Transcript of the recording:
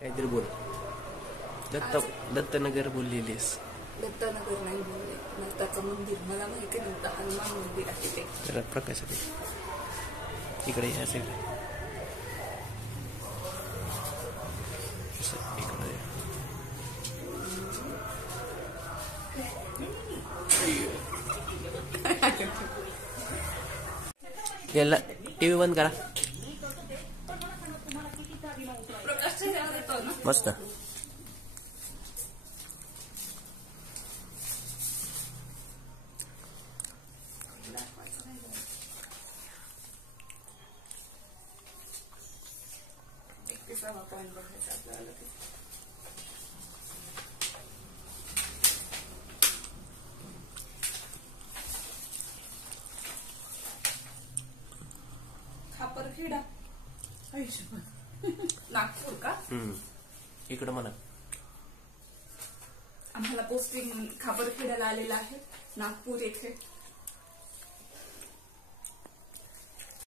काहीतरी बोल. दत्तनगर बोललेलीस. दत्तनगर नाही बोलले. दत्ताचं मंदिर मला माहिती नव्हतं. हनुमान मंदिर आहे ते. जरा प्रकाशात इकडे या साईडला इकडे. याला टीव्ही बंद करा. मस्त. खापरखेडा नागपूर का? इकडं म्हणा. आम्हाला पोस्टिंग खापरखेड्याला आलेला आहे नागपूर येथे.